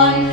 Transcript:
noi.